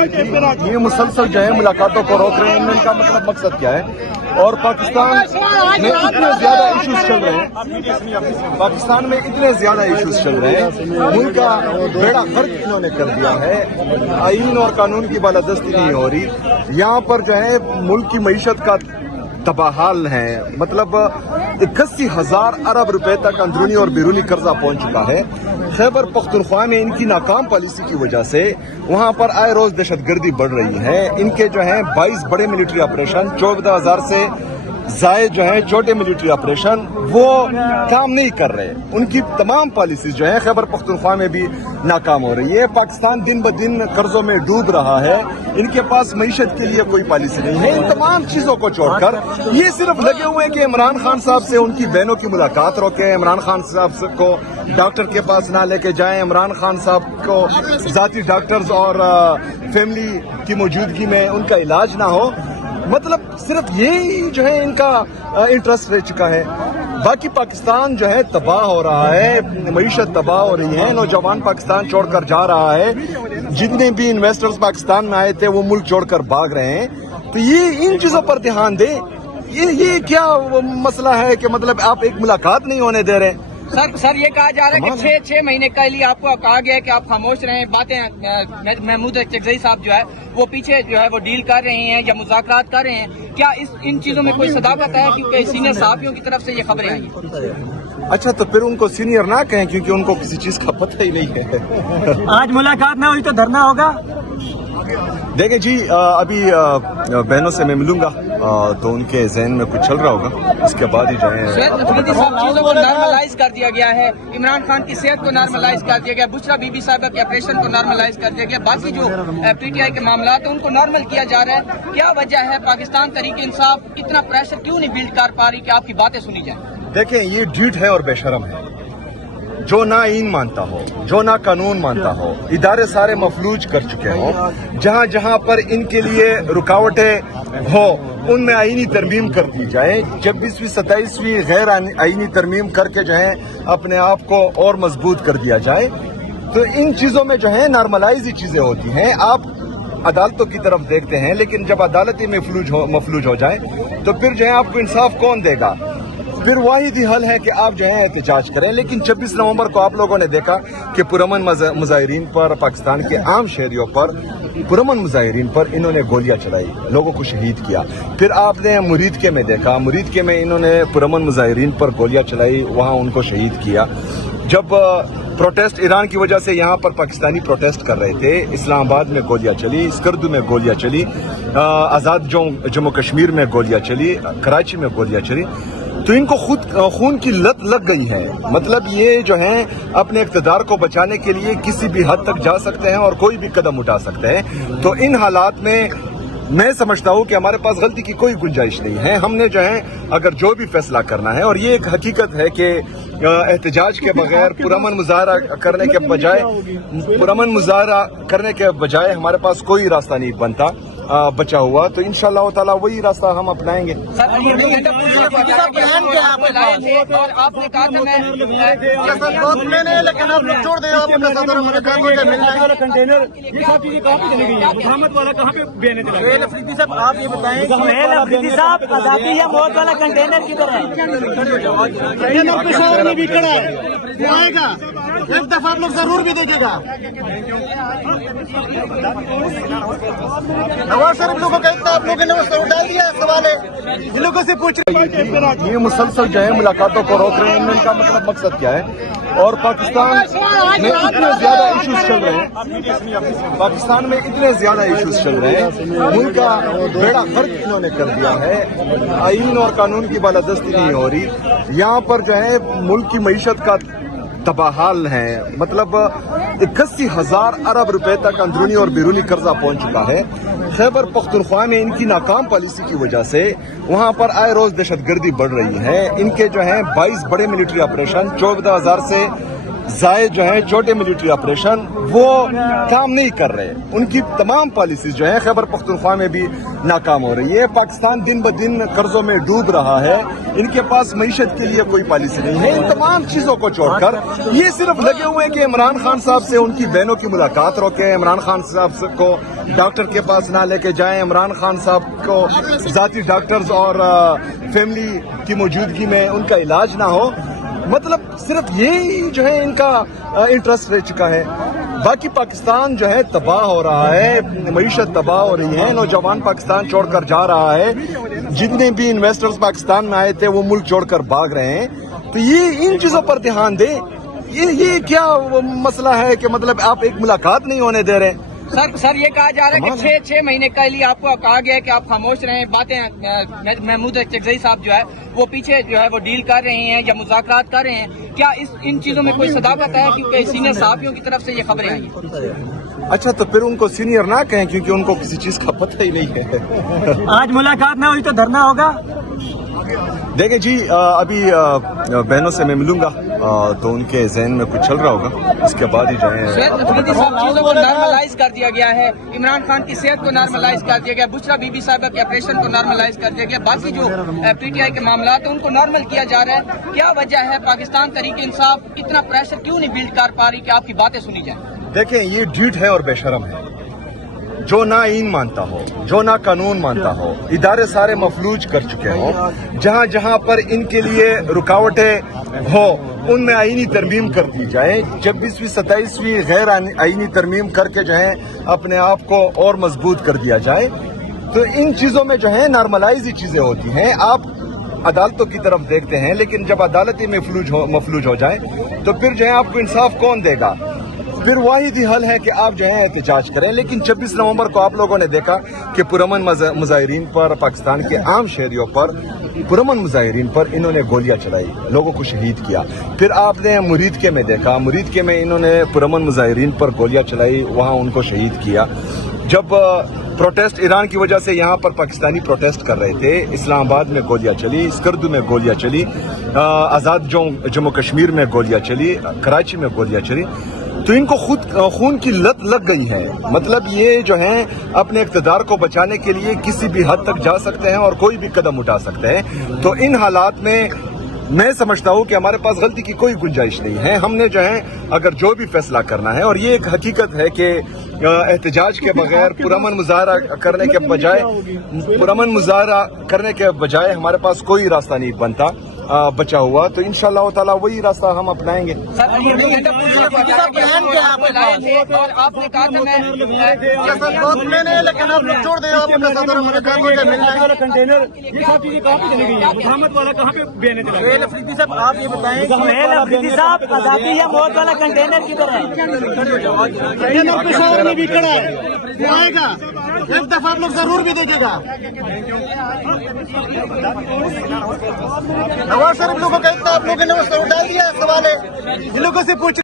ہوئی تھی، یہ مسلسل جو ہے ملاقاتوں کو روک رہے ہیں، ان کا مطلب مقصد کیا ہے؟ اور پاکستان میں اتنے زیادہ ایشوز چل رہے ہیں، پاکستان میں اتنے زیادہ ایشوز چل رہے ہیں، ملک کا بیڑا غرق انہوں نے کر دیا ہے، آئین اور قانون کی بالادستی نہیں ہو رہی، یہاں پر جو ہے ملک کی معیشت کا تباہ حال ہے، مطلب 81,000 ارب روپے تک اندرونی اور بیرونی قرضہ پہنچ چکا ہے۔ خیبر پختونخوا میں ان کی ناکام پالیسی کی وجہ سے وہاں پر آئے روز دہشت گردی بڑھ رہی ہے، ان کے جو ہیں 22 بڑے ملٹری آپریشن، 14,000 سے زائد جو ہیں چھوٹے ملٹری آپریشن، وہ کام نہیں کر رہے، ان کی تمام پالیسیز جو ہیں خیبر پختونخوا میں بھی ناکام ہو رہی ہے۔ پاکستان دن بدن قرضوں میں ڈوب رہا ہے، ان کے پاس معیشت کے لیے کوئی پالیسی نہیں ہے۔ ان تمام چیزوں کو چھوڑ کر یہ صرف لگے ہوئے ہیں کہ عمران خان صاحب سے ان کی بہنوں کی ملاقات روکیں، عمران خان صاحب کو ڈاکٹر کے پاس نہ لے کے جائیں، عمران خان صاحب کو ذاتی ڈاکٹرز اور فیملی کی موجودگی میں ان کا علاج نہ ہو، مطلب صرف یہی جو ہے ان کا انٹرسٹ رہ چکا ہے۔ باقی پاکستان جو ہے تباہ ہو رہا ہے، معیشت تباہ ہو رہی ہے، نوجوان پاکستان چھوڑ کر جا رہا ہے، جتنے بھی انویسٹرز پاکستان میں آئے تھے وہ ملک چھوڑ کر بھاگ رہے ہیں، تو یہ ان چیزوں پر دھیان دیں۔ یہ کیا مسئلہ ہے کہ مطلب آپ ایک ملاقات نہیں ہونے دے رہے؟ سر یہ کہا جا رہا ہے کہ 6 مہینے کے لیے آپ کو کہا گیا ہے کہ آپ خاموش رہیں، باتیں محمود چکزئی صاحب جو ہے وہ پیچھے جو ہے وہ ڈیل کر رہے ہیں یا مذاکرات کر رہے ہیں، کیا ان چیزوں میں کوئی صداقت ہے؟ کیونکہ سینئر صحافیوں کی طرف سے یہ خبریں آئی ہیں۔ اچھا تو پھر ان کو سینئر نہ کہیں کیونکہ ان کو کسی چیز کا پتہ ہی نہیں ہے۔ آج ملاقات نہ ہوئی تو دھرنا ہوگا؟ دیکھیں جی، ابھی بہنوں سے میں ملوں گا تو ان کے ذہن میں کچھ چل رہا ہوگا، اس کے بعد ہی جو ہے شاید افریدی صاحب چیزوں کو نارملائز کر دیا گیا ہے، عمران خان کی صحت کو نارملائز کر دیا گیا، بشرا بی بی صاحبہ کے آپریشن کو نارملائز کر دیا گیا، باقی جو پی ٹی آئی کے معاملات ہیں ان کو نارمل کیا جا رہا ہے۔ کیا وجہ ہے؟ پاکستان تحریک انصاف اتنا پریشر کیوں نہیں بلڈ کر پا رہی کہ آپ کی باتیں سنی جائیں؟ دیکھیں یہ ڈھیٹ ہے اور بے شرم ہے، جو نہ آئین مانتا ہو، جو نہ قانون مانتا ہو، ادارے سارے مفلوج کر چکے ہوں، جہاں جہاں پر ان کے لیے رکاوٹیں ہو ان میں آئینی ترمیم کر دی جائے، 26ویں 27ویں غیر آئینی ترمیم کر کے جو ہے اپنے آپ کو اور مضبوط کر دیا جائے، تو ان چیزوں میں جو ہے نارملائز ہی چیزیں ہوتی ہیں۔ آپ عدالتوں کی طرف دیکھتے ہیں، لیکن جب عدالت ہی مفلوج ہو جائے تو پھر جو ہے آپ کو انصاف کون دے گا؟ پھر واحد ہی حل ہے کہ آپ جو ہے احتجاج کریں۔ لیکن 26 نومبر کو آپ لوگوں نے دیکھا کہ پرامن مظاہرین پر، پاکستان کے عام شہریوں پر، پرامن مظاہرین پر انہوں نے گولیاں چلائی، لوگوں کو شہید کیا۔ پھر آپ نے مریدکے میں دیکھا، مریدکے میں انہوں نے پرامن مظاہرین پر گولیاں چلائی، وہاں ان کو شہید کیا۔ جب پروٹیسٹ ایران کی وجہ سے یہاں پر پاکستانی پروٹیسٹ کر رہے تھے، اسلام آباد میں گولیاں چلی، اسکردو میں گولیاں چلی، آزاد جموں کشمیر میں گولیاں چلی، کراچی میں گولیاں چلی، تو ان کو خود خون کی لت لگ گئی ہے۔ مطلب یہ جو ہیں اپنے اقتدار کو بچانے کے لیے کسی بھی حد تک جا سکتے ہیں اور کوئی بھی قدم اٹھا سکتے ہیں، تو ان حالات میں میں سمجھتا ہوں کہ ہمارے پاس غلطی کی کوئی گنجائش نہیں ہے۔ ہم نے جو ہے اگر جو بھی فیصلہ کرنا ہے، اور یہ ایک حقیقت ہے کہ احتجاج کے بغیر پرامن مظاہرہ کرنے کے بجائے ہمارے پاس کوئی راستہ نہیں بنتا بچا ہوا، تو انشاءاللہ تعالی وہی راستہ ہم اپنائیں گے۔ افریدی صاحب آپ یہ بتائیں، افریدی صاحب آزادی یا موت والا کنٹینر کدھر ہے؟ پشاور میں بھی کھڑا ہے، وہ آئے گا، ایک دفعہ آپ لوگ ضرور بھی دیکھے گا۔ نواز شریف لوگوں کا اتنا آپ لوگوں نے ڈال دیا ہے، سوال ہے ان لوگوں سے پوچھ رہے ہیں۔ یہ مسلسل جو ہے ملاقاتوں کو روک رہے ہیں، ان کا مطلب مقصد کیا ہے؟ اور پاکستان میں اتنے زیادہ ایشوز چل رہے ہیں، پاکستان میں اتنے زیادہ ایشوز چل رہے ہیں، ملک کا بیڑا غرق انہوں نے کر دیا ہے، آئین اور قانون کی بالادستی نہیں ہو رہی، یہاں پر جو ہے ملک کی معیشت کا تباہ حال ہے، مطلب 81,000 ارب روپے تک اندرونی اور بیرونی قرضہ پہنچ چکا ہے۔ خیبر پختونخوا میں ان کی ناکام پالیسی کی وجہ سے وہاں پر آئے روز دہشت گردی بڑھ رہی ہے، ان کے جو ہیں 22 بڑے ملٹری آپریشن، 14,000 سے زائد جو ہے چھوٹے ملٹری آپریشن وہ کام نہیں کر رہے. ان کی تمام پالیسیز جو ہیں خیبر پختونخوا میں بھی ناکام ہو رہی ہے. پاکستان دن بدن قرضوں میں ڈوب رہا ہے. ان کے پاس معیشت کے لیے کوئی پالیسی نہیں ہے. ان تمام چیزوں کو چھوڑ کر یہ صرف لگے ہوئے ہیں کہ عمران خان صاحب سے ان کی بہنوں کی ملاقات روکیں, عمران خان صاحب کو ڈاکٹر کے پاس نہ لے کے جائیں, عمران خان صاحب کو ذاتی ڈاکٹرز اور فیملی کی موجودگی میں ان کا علاج نہ ہو. مطلب صرف یہی جو ہے ان کا انٹرسٹ رہ چکا ہے. باقی پاکستان جو ہے تباہ ہو رہا ہے, معیشت تباہ ہو رہی ہے, نوجوان پاکستان چھوڑ کر جا رہا ہے. جتنے بھی انویسٹرز پاکستان میں آئے تھے وہ ملک چھوڑ کر بھاگ رہے ہیں. تو یہ ان چیزوں پر دھیان دیں. یہ کیا مسئلہ ہے کہ مطلب آپ ایک ملاقات نہیں ہونے دے رہے ہیں؟ سر یہ کہا جا رہا ہے کہ چھ مہینے کے لیے آپ کو کہا گیا ہے کہ آپ خاموش رہیں. باتیں محمود چکزئی صاحب جو ہے وہ پیچھے جو ہے وہ ڈیل کر رہے ہیں یا مذاکرات کر رہے ہیں. کیا ان چیزوں میں کوئی صداقت ہے؟ کیونکہ سینئر صحافیوں کی طرف سے یہ خبریں آئی ہیں. اچھا تو پھر ان کو سینئر نہ کہیں کیونکہ ان کو کسی چیز کا پتہ ہی نہیں ہے. آج ملاقات نہ ہوئی تو دھرنا ہوگا. دیکھیں جی, ابھی بہنوں سے میں ملوں گا تو ان کے ذہن میں کچھ چل رہا ہوگا, اس کے بعد ہی جو ہے چیزوں کو نارملائز کر دیا گیا ہے. عمران خان کی صحت کو نارملائز کر دیا گیا, بشرا بی بی صاحبہ کے آپریشن کو نارملائز کر دیا گیا, باقی جو پی ٹی آئی کے معاملات ہیں ان کو نارمل کیا جا رہا ہے. کیا وجہ ہے پاکستان تحریک انصاف اتنا پریشر کیوں نہیں بلڈ کر پا رہی کہ آپ کی باتیں سنی جائیں؟ دیکھیں یہ ڈھیٹ ہے اور بے شرم ہے جو نہ آئین مانتا ہو, جو نہ قانون مانتا ہو. ادارے سارے مفلوج کر چکے ہوں. جہاں جہاں پر ان کے لیے رکاوٹیں ہو ان میں آئینی ترمیم کر دی جائے. 26ویں 27ویں غیر آئینی ترمیم کر کے جو ہے اپنے آپ کو اور مضبوط کر دیا جائے. تو ان چیزوں میں جو ہے نارملائز ہی چیزیں ہوتی ہیں. آپ عدالتوں کی طرف دیکھتے ہیں لیکن جب عدالت ہی مفلوج ہو جائے تو پھر جو ہے آپ کو انصاف کون دے گا؟ پھر واحد ہی حل ہے کہ آپ جو ہے احتجاج کریں. لیکن 26 نومبر کو آپ لوگوں نے دیکھا کہ پرامن مظاہرین پر, پاکستان کے عام شہریوں پر, پرامن مظاہرین پر انہوں نے گولیاں چلائی, لوگوں کو شہید کیا. پھر آپ نے مریدکے میں دیکھا, مریدکے میں انہوں نے پرامن مظاہرین پر گولیاں چلائی, وہاں ان کو شہید کیا. جب پروٹیسٹ ایران کی وجہ سے یہاں پر پاکستانی پروٹیسٹ کر رہے تھے, اسلام آباد میں گولیاں چلی, اسکردو میں گولیاں چلی, آزاد جموں کشمیر میں گولیاں چلی, کراچی میں گولیاں چلی. تو ان کو خود خون کی لت لگ گئی ہے. مطلب یہ جو ہیں اپنے اقتدار کو بچانے کے لیے کسی بھی حد تک جا سکتے ہیں اور کوئی بھی قدم اٹھا سکتے ہیں. تو ان حالات میں میں سمجھتا ہوں کہ ہمارے پاس غلطی کی کوئی گنجائش نہیں ہے. ہم نے جو ہے اگر جو بھی فیصلہ کرنا ہے, اور یہ ایک حقیقت ہے کہ احتجاج کے بغیر پرامن مظاہرہ کرنے کے بجائے ہمارے پاس کوئی راستہ نہیں بنتا بچا ہوا. تو انشاءاللہ تعالی وہی راستہ ہم اپنائیں گے. آپ یہ بتائیں صاحب آزادی یا موت والا کنٹینر کدھر ہے؟ بھی کڑا ہے, وہ آئے گا ایک دفعہ آپ لوگ ضرور بھی دیکھے گا. نواز شریف لوگوں کا اتنا آپ لوگوں نے ڈال دیا سوال ہے, ان لوگوں سے پوچھ